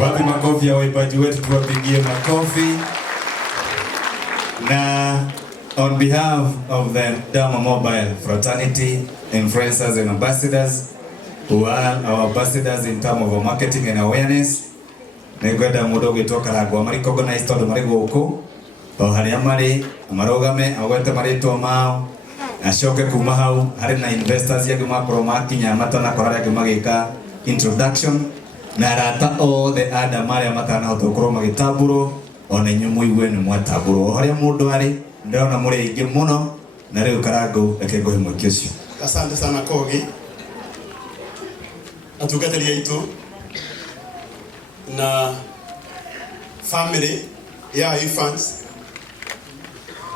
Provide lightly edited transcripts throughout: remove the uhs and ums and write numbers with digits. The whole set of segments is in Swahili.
Wapi makofi ya waibaji wetu, tuwapigie makofi. Na on behalf of the Dama Mobile Fraternity influencers and ambassadors who are our ambassadors in terms of marketing and awareness, negwenda mundu gwitwa Karangu Wa Muraya organize tondu mari guku o haria mari marogame agwete maritwa mao acoke kuma hau hari na investors yake makoro makinya matana korare yake magika introduction na arata othe ada maria matanahota gukorwo magitaburo ona inyumu igwe ni mwataburo haria mundu ari ndona muri aingi muno na riu Karangu reke nguhe mweke ucio. Asante sana Kogi, atungatĩri aitu na family ya athîi fans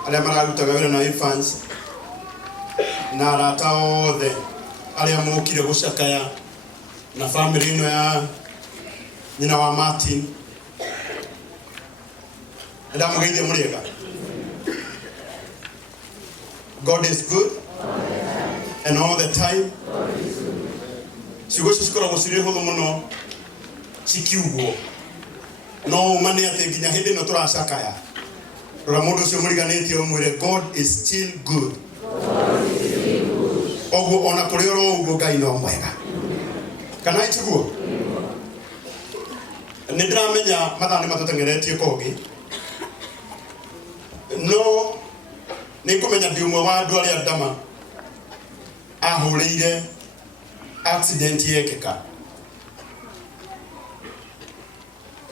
aria mararutaga wĩra na athîi fans na arata othe aria mokire gucakaya na family ino ya nyina wa Martin. Ndamugeithia muriega. God is good and all the time. Ciugo cikoragwo cirĩ hũthũ mũno cikiugwo no umane atĩ nginya hĩndĩ ĩno tũracakaya rora mũndũ ũcio mũriganĩtie ũmwĩre God is still good. Oguo ona kũrĩ oro ũguo Ngai no mwega. Kana itiguo nĩ ndĩramenya mathaa nĩ matũteng'eretie Kogi no nĩ kũmenya ndĩ ũmwe wa andũ arĩa Dama ahũrĩire accident yekĩka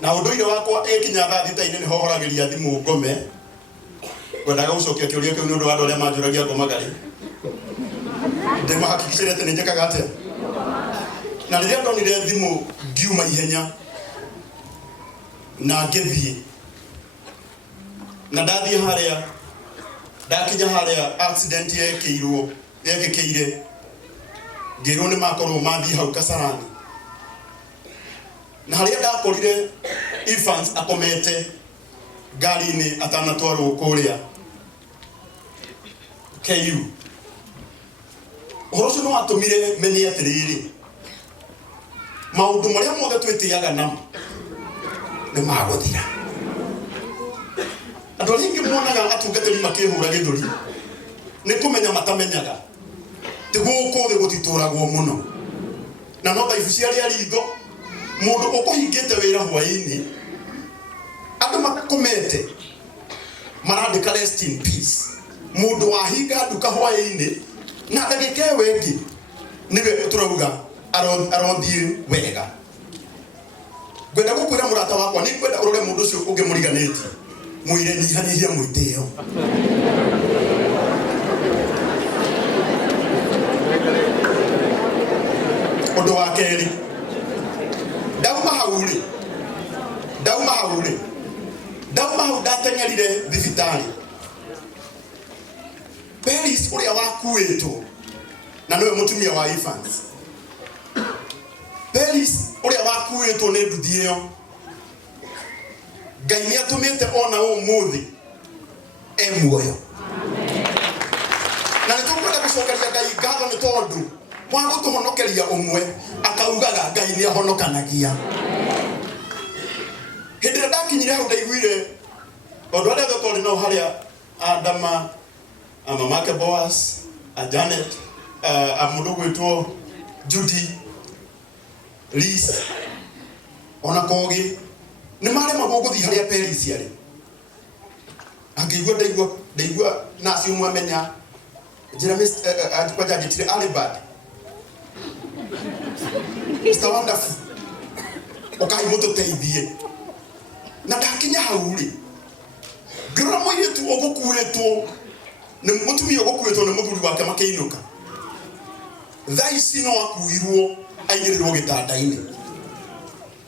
na ũndũire wakwa ĩkinya thaa thita-inĩ nĩ hohoragĩria thimũ ngome kwendaga gũcokia kĩũria kĩu nĩ ũndũ wa andũ arĩa manjũragia ngomagarĩ ndĩmahakikicĩre atĩ nĩ njĩkaga atĩa na rĩrĩa ndonire thimũ ngiuma ihenya na ngĩthiĩ na ndathiĩ harĩa ndakinya harĩa accident yekĩkĩire ngĩrwo nĩ makorwo mathiĩ hau Kasarani na harĩa ndakorire Evans akomete ngari-inĩ atanatwarwo kũrĩa KU. Ũhoro ũcio nĩ watũmire menye atĩrĩrĩ maũndũ marĩa mothe twĩtĩaga namo nĩ magũthira. Andũ arĩa aingĩ monaga atungatĩri makĩhũra gĩthũri nĩ kũmenya matamenyaga ti gũkũ thĩ gũtitũragwo mũno na no ta ibu ciarĩa ritho mũndũ ũkũhingĩte wĩra hwaĩ-inĩ andũ matakomete marandĩka rest in peace. Mũndũ wahinga nduka hwaĩ-inĩ na ndagĩka ĩyo ĩngĩ nĩwe tũrauga arothiĩ wega. Ngwenda gũkwĩra mũrata wakwa nĩ ngwenda ũrore mũndũ ũcio ũngĩ mũriganĩtie mwĩre nyihanyihia mwĩtĩo. Ũndũ wa kerĩ ndauma hau ndateng'erire thibitarĩ Peris ũrĩa wakuĩtwo na nĩwe mũtumia wa Evans. Pelis uria wakuitwo ni nduthi iyo Ngai ni atumite ona umuthi muoyo. Na nitukwenda gucokeria Ngai ngatho ni tondu wa gutuhonokeria umwe akaugaga Ngai ni ahonokanagia. Hindi ndakinyire hau ndaiguire ondu aria thotore no haria Adama mamake Boaz Janet mundu gwitwo Judy Liz ona Kogi ni marema guguthi haria Pelis ari angĩigua ndaigua nacio umwe amenya njĩra atwaja gĩtire alibad Mr. Wonderful ukai mũtũteithie na ndakinya hau rĩ ngĩrora mũirĩtu ũgũkuĩtwo nĩ mũtumia ũgũkuĩtwo nĩ mũthuri wake makĩinũka thaa ici no akuirwo aigĩrĩrwo gĩtanda-inĩ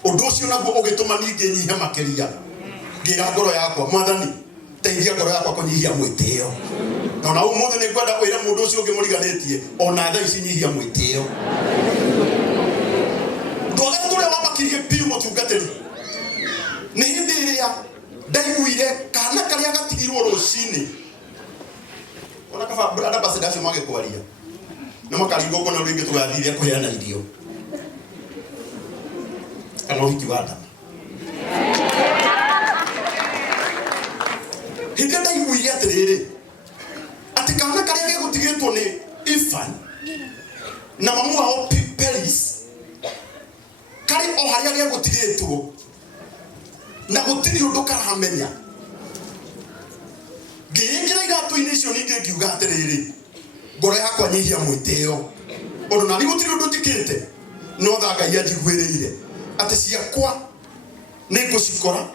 ũndũ ũcio naguo ũgĩtũma ningĩ nyihe makĩria ngĩra ngoro yakwa Mwathani teithia ngoro yakwa kũnyihia mwĩtĩo na ũmũthĩ nĩ ngwenda kwĩra mũndũ ũcio ũngĩ mũriganĩtie ona thaa ici nyihia mwĩtĩo ndwage tũrĩa wamakirie piũ mũtungatĩri nĩ hĩndĩ ĩrĩa ndaiguire kana karĩa gatigirwo rũcinĩ ona kaba brada basi ndacio magĩkwaria na makaringo ngona rĩngĩ tũgathithia kũheana irio kana ũhiki wa Adama Hindi ndaiguire atĩrĩrĩ atĩ kana karĩa gegũtigĩtwo nĩ Ifan na mamu wao Pelis karĩ o harĩa gegũtigĩtwo na gũtirĩ ũndũ karamenya ngĩingĩra iratũ-inĩ icio ningĩ ngiuga atĩrĩrĩ ngoro yakwa nyihia mwĩtĩo ũndũ na nĩ gũtirĩ ũndũ njĩkĩte no tha Ngai anjiguĩrĩire atĩ ciakwa nĩ ngũcikora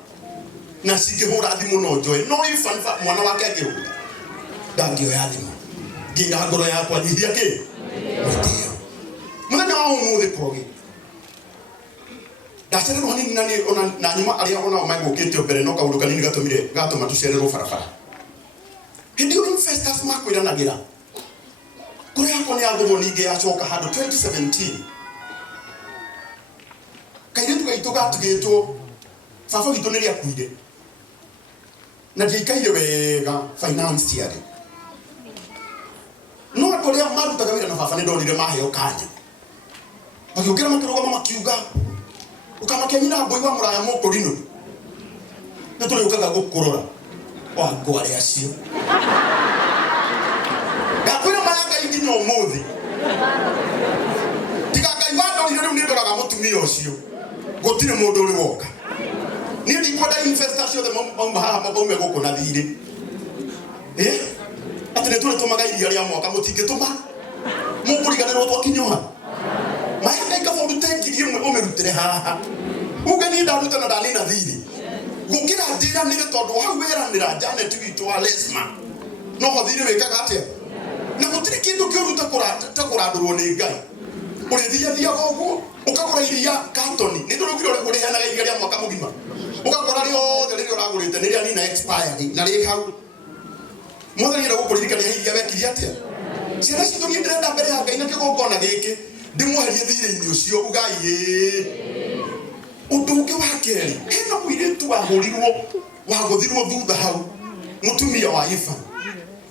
na cingĩhũra thimũ no njoe no Ifan mwana wake angĩhũra ndangĩoya thimũ ngĩra ngoro yakwa nyihia kĩ mwĩtĩo mũthenya wa ũmũthĩ Kogi ndacererwo hanini na nyuma arĩa onao magũkĩte mbere no kaũndũ kanini gatũma tũcererwo barabara hindi ũrĩa Festus makwĩranagĩra ngoro yakwa nĩ yagũthwo ningĩ yacoka handũ 2017 kairĩtu gaitũ gatugĩtwo baba witũ nĩ rĩakuire na ndiaikaire wega financially no andũ arĩa marutaga wĩra na baba nĩ ndonire maheo kanya magĩũkĩra makĩrũgama makiuga ukamakia nyina Mbũi wa Muraya mũkũrinũ nĩ tũrĩũkaga gũkũrora wa ngware acio ngakwĩra maya Ngai nginya ũmũthĩ tiga Ngai wandorire rĩu nĩ ndoraga mũtumia ũcio gũtirĩ mũndũ ũrĩ woka niĩ ndikwenda investor ciothe mauma haha maume gũkũ na thirĩ atĩ nĩ tũrĩtũmaga iria rĩa mwaka mũtingĩtũma mũkũriganĩrwo twakinyũha maya Ngai kaba ũrute ngiri ĩmwe ũmĩrutĩre haha uge niĩ ndaruta na ndanina thirĩ gũkĩra njĩranĩre tondũ hau wĩranĩra Janet witũ wa Lesma no ho thirĩ wĩkaga atĩa na gũtirĩ kĩndũ kĩũru ta kũrandũrwo nĩ Ngai ũrĩthiathiaga ũguo ũkagũra iria katoni nĩ tũrũgire ũrĩheanaga iria rĩa mwaka mũgima ũgakora rĩothe rĩrĩa ũragũrĩte nĩ rĩa nina expiry na rĩ hau Mwathani gũkũririkania iria wekire atĩa ciana citũ niĩ ndĩrenda mbere ya Ngai na kĩgongona gĩkĩ ndĩmweherie thirĩ-inĩ ũcio ugai ũndũ ũngĩ wa kerĩ hena mũirĩtu wa gũthirwo thutha hau mũtumia wa Ifan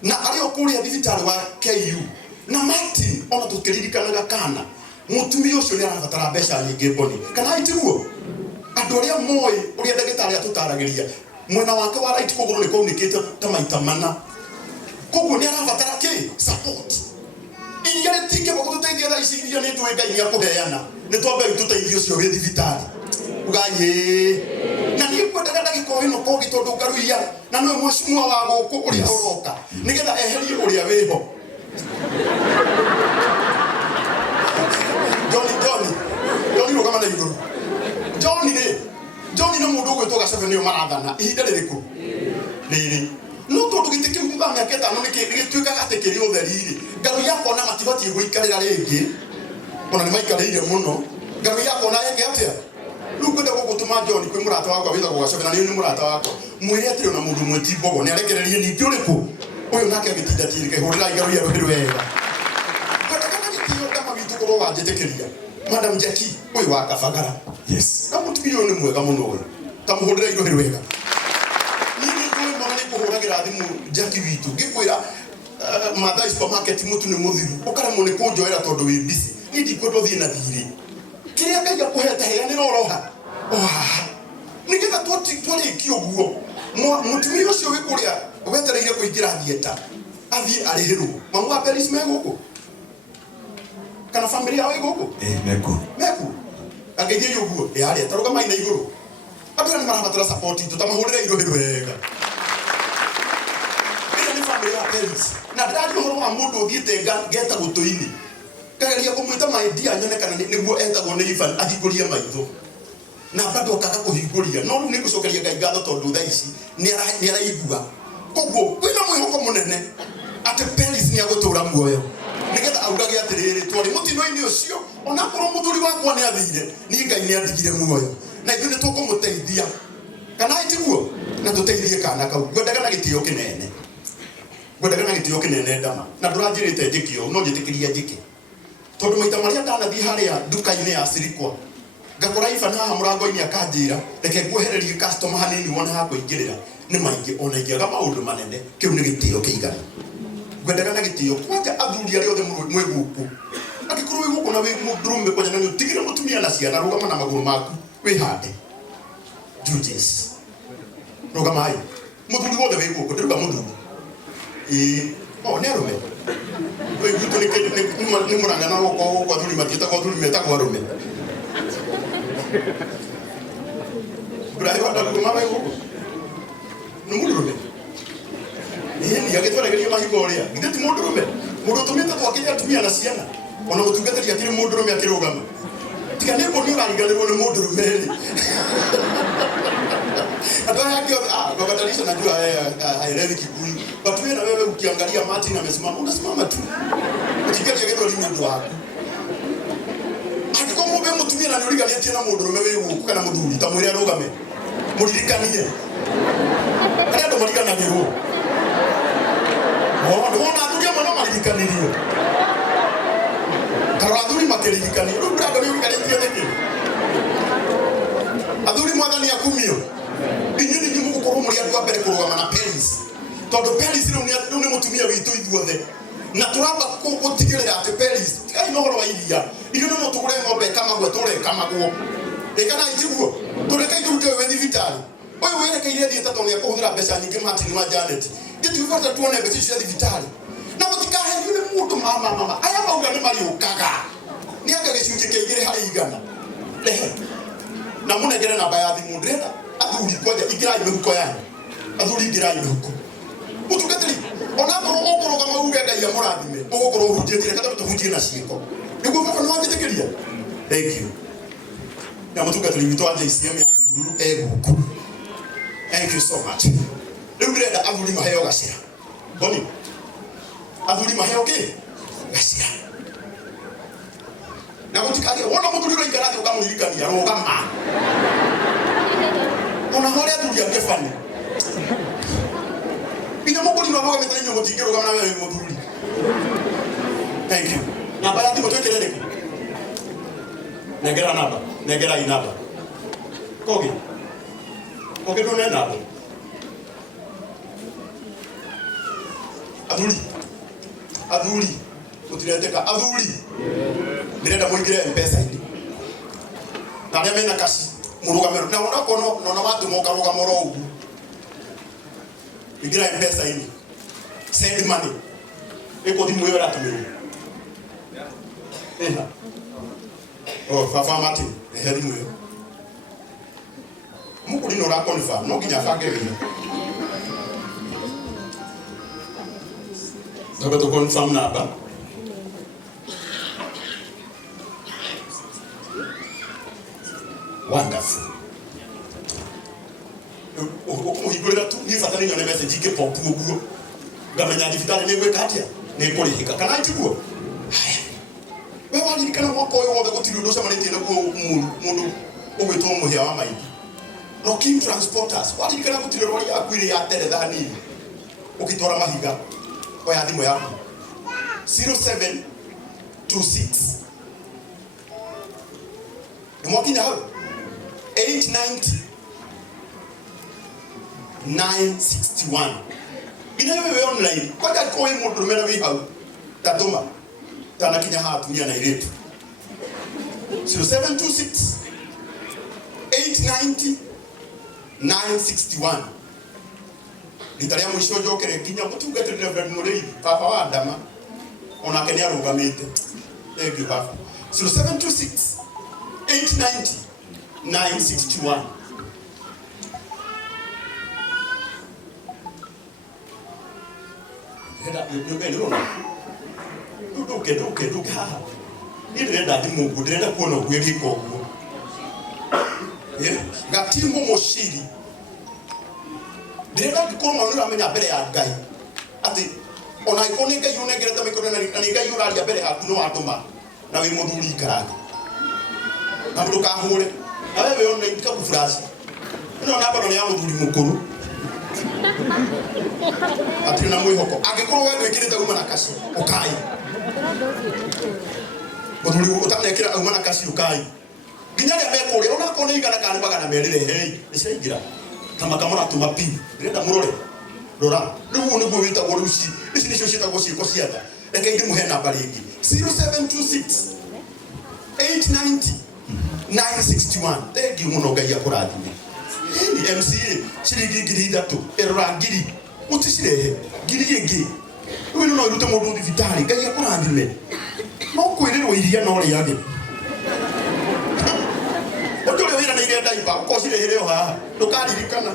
na arĩ o kũrĩa thibitarĩ wa KU na Martin ona tũkĩririkanaga kana mũtumia ũcio nĩ arabatara mbeca nyingĩ mboni kana itiguo andũ arĩa moĩ ũrĩa ndagĩtarĩ atũtaragĩria mwena wake wa right kũgũrũ nĩ kwaunĩkĩte ta maita mana koguo nĩ arabatara kĩ support iria rĩtingĩhota gũtũteithia thaa ici iria nĩ ndũĩ Ngai nĩ akũheana nĩ twambe tũteithio ũcio wĩ thibitarĩ ugai na niĩ ngwendaga ndagĩka ĩno Kogi tondũ ngaruia na nĩwe mwacumua wa gũkũ ũrĩa ũroka nĩgetha eherie ũrĩa wĩho Johnny rũgama na igũrũ Johnny nĩ mũndũ ũgwĩtwo Gacebe nĩo marathana ihinda rĩrĩkũ rĩrĩ no tondũ gĩtĩ kĩu thutha wa mĩaka ĩtano nĩgĩtuĩkaga atĩ kĩrĩ ũtheri-rĩ ngaru yakona matibatiĩ gũikarĩra rĩngĩ ona nĩ maikarĩire mũno ngaru yakona yake atĩa rĩu ngwenda gũgũtũma John kwĩ mũrata wakwa wĩtagwo Gacebe na nĩ nĩ mũrata wakwa mwĩre atĩ ona mũndũ ũmwe ti mbogo nĩ arekererie ningĩ ũrĩkũ ũyũ nake agĩtinda tirike hũrĩra igaru ya rũhĩrĩ wega kwenda kana gĩtĩo ndama witũ kũrwo wanjĩtĩkĩria Madam Jackie oi wa kabagara. Yes. Na mutumio ni mwega muno we. Tamuhurira irohero wega. Nini koi mwana kuhuragira thimu Jackie witu gikwira Mathai supermarket mutu ni muthiru ukara mune kunjoera tondu wi busy nindi kwendo thie na thiri kiria Ngai akuhete hea ni roroha nigetha twari kioguo mutumia ucio wi kuria wetereire kuingira thieta athie arihirwo mamu wa Paris me guku kana family yao iguku meku angeithie yuguo yari taruga mai na iguru andũ ni marabatara support tutamahurira irohero wega ni family ya Paris na ndari horo wa mundu uthiite ngeta gutuini kageria kumwita maidia nyone kana niguo etagwo ni Ivan ahingũria maitho na bado akaga kuhingũria no ni gucokeria Ngai ngatho tondu thaa ici ni araigua koguo wina mwihoko munene ati Paris ni agutura muoyo nigetha augage atiriri twari mutino-ini ucio ona korwo muthuri wakwa ni athire ni Ngai ni andigire muoyo na ithuĩ nĩtũkũmũteithia kana itiguo na tũteithie kana kau ngwendaga na gĩtĩo kĩnene ndama na ndũranjĩrĩte njĩkio no njĩtĩkĩria njĩke tondũ maita marĩa ndanathiĩ harĩa nduka-inĩ ya Sirikwa ngakora Ivan haha mũrango-inĩ akanjĩra reke nguohererie customer hanini wona ha kũingĩrĩra nĩ maingĩ ona ingĩaga maũndũ manene kĩu nĩ gĩtĩo kĩigana ngwendaga na gĩtĩo kwanja athuri arĩa othe mwĩ gũkũ angĩkorwo wĩ gũkũ na wĩ mũndũrũme kwanja na nĩũtigĩre mũtumia na ciana rũgama na magũrũ maku wihande Judges rogamai muthuri wothe wĩ gũkũ ndĩruga muthuri nĩ arũme wĩ gwitũ nĩ mũrangana gũkũ athuri matiĩtagwo athuri metagwo arũme Burahi wandagũrũma wĩ gũkũ nĩ mũndũrũme ni agĩtwaragĩrio mahigo ũrĩa githĩ ti mũndũrũme mũndũ ũtũmĩte twakĩrĩ atumia na ciana ona mũtungatĩri akĩrĩ mũndũrũme akĩrũgama tiga nĩ mboni ũrariganĩrwo nĩ mũndũrũme andũ aya angĩ babatarisha najua haelewi Kikuyu but wewe na wewe ukiangalia Martin amesimama unasimama tu ukiangalia gethori mundu wako akiko mbe mutumia na uriganĩtie na mũndũrũme wĩ gũkũ kana mũthuri ta mwĩre arũgame mũririkanie arĩa andũ mariganagĩrwo wona athuri amwe no maririkanĩrio kana athuri makĩririkanio rĩu ndĩrenda nĩ ũriganĩtie nĩkĩ athuri mwathani akumio inyuĩ nĩ mũgũkorwo mũrĩ andũ a mbere kũrũgama na Paris tondũ Paris rĩu nĩ mũtumia witũ ithuothe na tũramba gũtigĩrĩra atĩ Paris tigai na ũhoro wa iria no tũgũre ng'ombe ĩkamagwo tũrekamagwo ĩkana itiguo tũreke itũrute wĩ thibitarĩ ũyũ wĩrekeire thiĩte tondũ nĩekũhũthĩra mbeca nyingĩ Martin wa Janet gĩtugũbata tuone mbeca cia thibitarĩ na mũtikaherio nĩ mũndũ mama aya mauga nĩ mariũkaga nĩ anga gĩcunjĩ kĩa igĩrĩ harĩ igana rehe na mũnengere namba ya thimũ ndĩrenda athuri kwanja ingĩrai mĩhuko yanyu athuri ingĩrai mĩhuko mũtungatĩri ona korwo ũkũrũgama uge Ngai amũrathime ũgũkorwo ũhunjĩtie kada tũhunjie na ciĩko nĩguo baba nĩwanjĩtĩkĩria thank you na mũtungatĩri witũ wa JCM ya Ngururu egũkũ thank you so much rĩu ndĩrenda athuri maheo gacĩra boni athuri maheo kĩ gacĩra na gũtikagĩe wona mũthuri ũraingĩra thĩ ũkamũririkania rũgama ona harĩa athuri angĩbani Ina moko ni wao wametanya nyongo tingero kama nawe mthuri. Thank you. Namba yako mtokelele. Negera namba, negera inaba. Kogi. Kogi ndo nenda. Adhuri. Utileteka adhuri. Ndirenda muingire mpesa hili. Na neme na kashi. Murugamero. Na unakono na watu mokaruga moro ugu. Ingira mpesa hili. Send money. Eko di muyo ratumiro. Oh, Fafa Martin, eheri muyo. Mukuri no ra confirm, no ginya fage wina. Sabe to confirm naba. Wonderful. Okuhigurira tu ni fatani nyone message ke pop gugu. Gamenya divitale ne gwekatia. Ne kolihika kana itiguo. Wewe walikana mwako wothe gutirudosa manete na guo mundu ugwitwo muhia wa maidi. No King Transporters walikana gutiriro ya kwire ya terethani. Ukitwara mahiga oya thimo yaku 0726 nĩ mwakinya hau 890 961 ina wewe online kwa ja koi mundu mena wi hau tatuma tanakinya ha atumia na iretu 0726 890 961 litaria mwisho jokere kinya mutungatire Reverend Muciri papa wa Adama ona kenya rugamite thank you papa 0726 890 961 heda nyobenirona duke haha ndirenda ndimungu ndirenda kuona gwiri koguo gatimbo Muciri ndirenda ngikoro maunira menya mbere ya Ngai ati ona ikone Ngai unengerete mikoro na Ngai uraria mbere haku no watuma na wi muthuri ikarathi na mundu kahure na wewe ona ikabu flash ino namba no ya muthuri mukuru ati na mwihoko angikoro wewe wikirite uma na kaci ukai muthuri utanekira uma na kaci ukai nginya ria mekore ona kone igana kana magana merire hey nicaingira kama kamora tuma pi ndirenda murore rora riu niguo witagwo ruci ici nicio cietagwo ciiko ciatha reke ndi muhe namba ringi 0726 890 961 thank you muno Ngai akurathime ni MCA ciringi ngiri ithatu erora ngiri uticirehe ngiri ingi we no irute mundu thibitari Ngai akurathime no kwirirwo iria no riage ndure wira na ile ndaiba ko cirehere yo haha ndukaririkana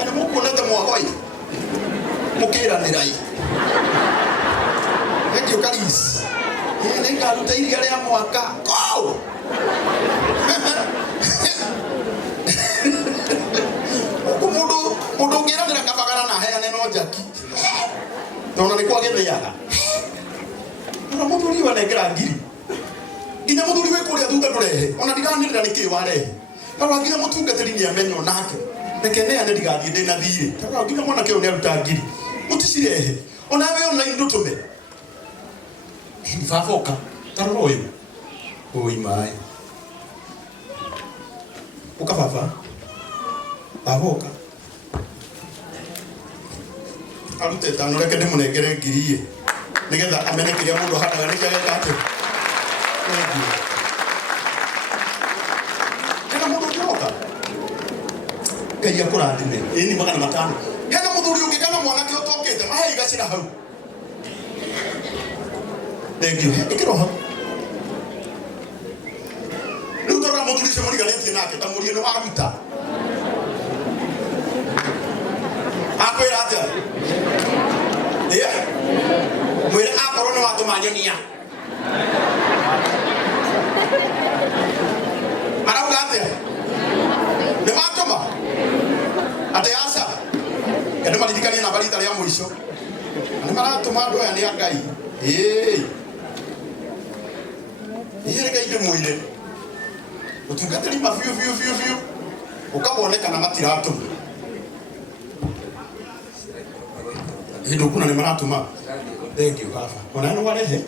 ana mukunete mwagoi mukiranira thank you Karis ni ngaruta iria ria mwaka ko mundu ngiranira kabagara na heane no jaki tona ni kwa githiaga na muthuri wa nengera ngiri nginya muthuri we kuria thutha ndurehe ona ndiganirira niki warehe tara nginya mutungatiri ni amenyo nake reke ne ane ndigathie ndina thire tara nginya mwana kio ni aruta ngiri muticirehe ona we online ndutume ni fafoka tara royo oi mai ukafafa avoka arute tano reke ndimunengere ngiri nigetha amene kiria mundu hadaga ni kiageka ati kana mundu njoka Ngai akurathime ini magana matano hena muthuri ungi kana mwanake utokete mahe igacira hau thank you ikiro hau riu tora muthuri cio muriganĩtie nake tamurie no agita akwira atia mwire akorwo ni watuma nyonia arauga atia ni watuma ati aca kende maririkanie namba rita ria mwisho ni maratuma andu aya ni a Ngai reke inde mwire utungatiri mabiu ukabonekana matiratuma hindu kuna ni maratuma thank you baba ona no warehe